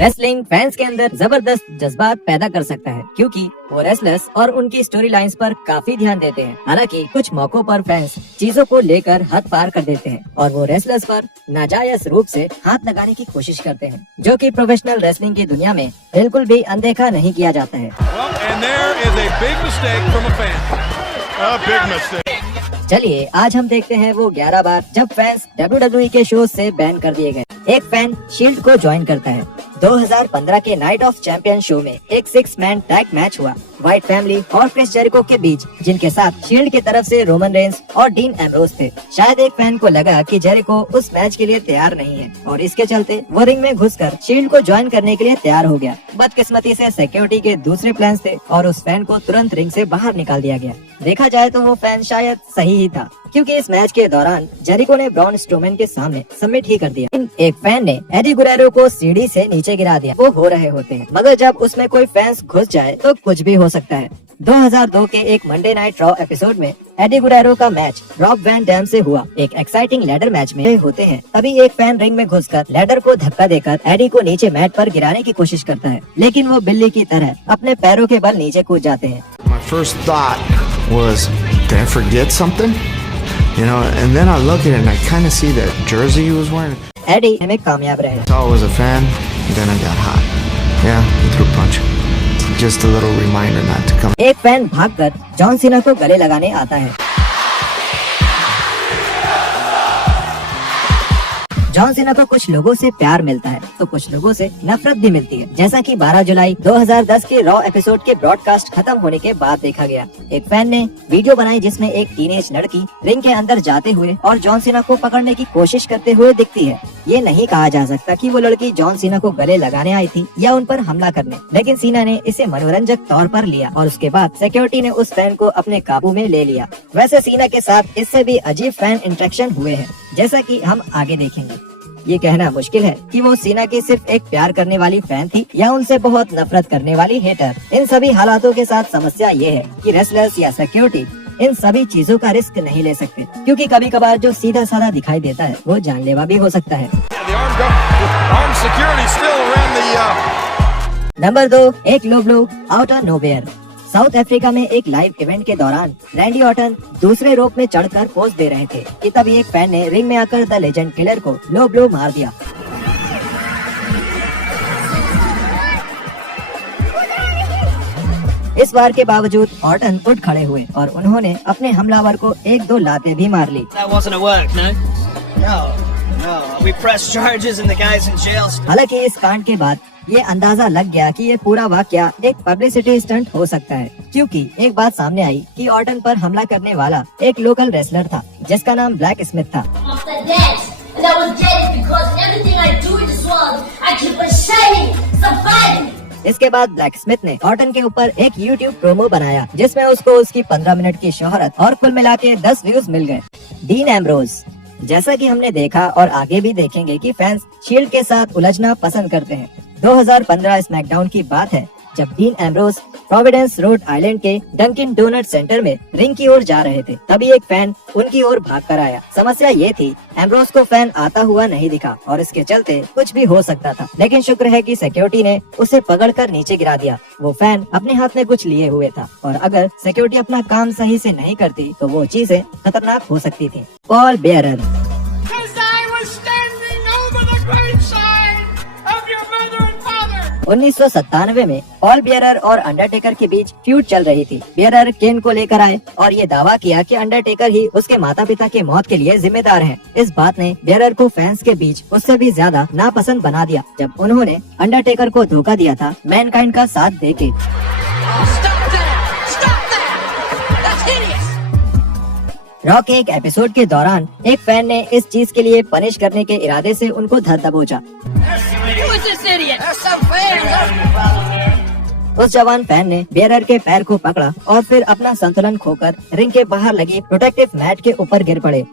Wrestling fans के अंदर जबरदस्त जज्बात पैदा कर सकता है क्योंकि वो रेसलर्स और उनकी स्टोरी लाइन्स पर काफी ध्यान देते हैं। हालांकि कुछ मौकों पर फैंस चीजों को लेकर हद पार कर देते हैं और वो रेसलर्स पर नाजायज रूप से हाथ लगाने की कोशिश करते हैं, जो कि प्रोफेशनल रेसलिंग की दुनिया में बिल्कुल भी अनदेखा नहीं किया जाता है। चलिए आज हम देखते हैं वो 11 बार जब फैंस WWE के शो से बैन कर दिए गए। एक फैन शील्ड को ज्वाइन करता है। 2015 के नाइट ऑफ चैंपियन शो में एक 6 मैन टैग मैच हुआ व्हाइट फैमिली और क्रिस जेरिको के बीच, जिनके साथ शील्ड की तरफ से रोमन रेंस और डीन एम्ब्रोस थे। शायद एक फैन को लगा कि जेरिको उस मैच के लिए तैयार नहीं है और इसके चलते वो रिंग में घुसकर शील्ड को ज्वाइन करने के लिए तैयार हो गया। बदकिस्मती से सिक्योरिटी के दूसरे प्लान्स थे और उस फैन को तुरंत रिंग से बाहर निकाल दिया गया। देखा जाए तो वो फैन शायद सही ही था, क्योंकि इस मैच के दौरान जेरिको ने ब्रॉन स्ट्रोमैन के सामने सबमिट ही कर दिया। एक फैन ने एडी गुरेरो को सीढ़ी से नीचे गिरा दिया। वो हो रहे होते हैं, मगर जब उसमें कोई फैंस घुस जाए तो कुछ भी हो सकता है। 2002 के एक मंडे नाइट रॉ एपिसोड में एडी गुरेरो का मैच रॉब वैन डैम से हुआ। एक एक्साइटिंग लैडर मैच में होते हैं, तभी एक फैन रिंग में घुसकर लैडर को धक्का देकर एडी को नीचे मैट पर गिराने की कोशिश करता है, लेकिन वो बिल्ली की तरह अपने पैरों के बल नीचे कूद जाते हैं। My first thought was, did I forget something? You know, and then I look at it and I kind of see that jersey he was wearing. एडी में कामयाब रहे। I was a fan, then I got hot. Yeah, he threw a punch. Just a little reminder not to come. एक fan भागकर John Cena को गले लगाने आता है। जॉन सीना को कुछ लोगों से प्यार मिलता है तो कुछ लोगों से नफरत भी मिलती है, जैसा कि 12 जुलाई 2010 के रॉ एपिसोड के ब्रॉडकास्ट खत्म होने के बाद देखा गया। एक फैन ने वीडियो बनाई जिसमें एक टीनेज लड़की रिंग के अंदर जाते हुए और जॉन सीना को पकड़ने की कोशिश करते हुए दिखती है। ये नहीं कहा जा सकता कि वो लड़की जॉन सीना को गले लगाने आई थी या उन पर हमला करने, लेकिन सीना ने इसे मनोरंजक तौर पर लिया और उसके बाद सिक्योरिटी ने उस फैन को अपने काबू में ले लिया। वैसे सीना के साथ इससे भी अजीब फैन इंटरेक्शन हुए हैं, जैसा कि हम आगे देखेंगे। ये कहना मुश्किल है कि वो सीना की सिर्फ एक प्यार करने वाली फैन थी या उनसे बहुत नफरत करने वाली हेटर। इन सभी हालातों के साथ समस्या ये है कि रेसलर्स या सिक्योरिटी इन सभी चीजों का रिस्क नहीं ले सकते, क्योंकि कभी कभार जो सीधा साधा दिखाई देता है वो जानलेवा भी हो सकता है। नंबर 2, एक लो blow out of nowhere. South Africa में एक लाइव इवेंट के दौरान रैंडी ऑर्टन दूसरे रोप में चढ़कर पोज दे रहे थे कि तभी एक फैन ने रिंग में आकर द लेजेंड किलर को लो ब्लो मार दिया। इस वार के बावजूद ऑर्टन उठ खड़े हुए और उन्होंने अपने हमलावर को 1-2 लातें भी मार ली। हालांकि इस कांड के बाद ये अंदाजा लग गया कि ये पूरा वाकया एक पब्लिसिटी स्टंट हो सकता है, क्योंकि एक बात सामने आई कि ऑर्टन पर हमला करने वाला एक लोकल रेसलर था जिसका नाम ब्लैक स्मिथ था। इसके बाद ब्लैक स्मिथ ने ऑर्टन के ऊपर एक YouTube प्रोमो बनाया जिसमें उसको उसकी 15 मिनट की शोहरत और कुल मिला के 10 व्यूज मिल गए। Dean Ambrose. जैसा कि हमने देखा और आगे भी देखेंगे कि फैंस शील्ड के साथ उलझना पसंद करते हैं। 2015 स्मैकडाउन की बात है जब dean Ambrose Providence Rhode Island के डंकिन डोनट सेंटर में रिंग की ओर जा रहे थे, तभी एक फैन उनकी ओर भाग कर आया। समस्या ये थी एम्ब्रोस को फैन आता हुआ नहीं दिखा और इसके चलते कुछ भी हो सकता था, लेकिन शुक्र है कि सिक्योरिटी ने उसे पकड़कर नीचे गिरा दिया। वो फैन अपने हाथ में कुछ लिए हुए था और अगर सिक्योरिटी अपना काम सही से नहीं करती तो वो चीजें खतरनाक हो सकती थी। Paul bearer. 1997 में पॉल बियरर और अंडरटेकर के बीच फ्यूड चल रही थी। बियरर केन को लेकर आए और ये दावा किया कि अंडरटेकर ही उसके माता पिता के मौत के लिए जिम्मेदार है। इस बात ने बियरर को फैंस के बीच उससे भी ज्यादा नापसंद बना दिया जब उन्होंने अंडरटेकर को धोखा दिया था मैनकाइंड का साथ देके। रॉ के एक एपिसोड के दौरान एक फैन ने इस चीज के लिए पनिश करने के इरादे से उनको धर दबोचा। उस जवान फैन ने बियरर के पैर को पकड़ा और फिर अपना संतुलन खोकर रिंग के बाहर लगी प्रोटेक्टिव मैट के ऊपर गिर पड़े।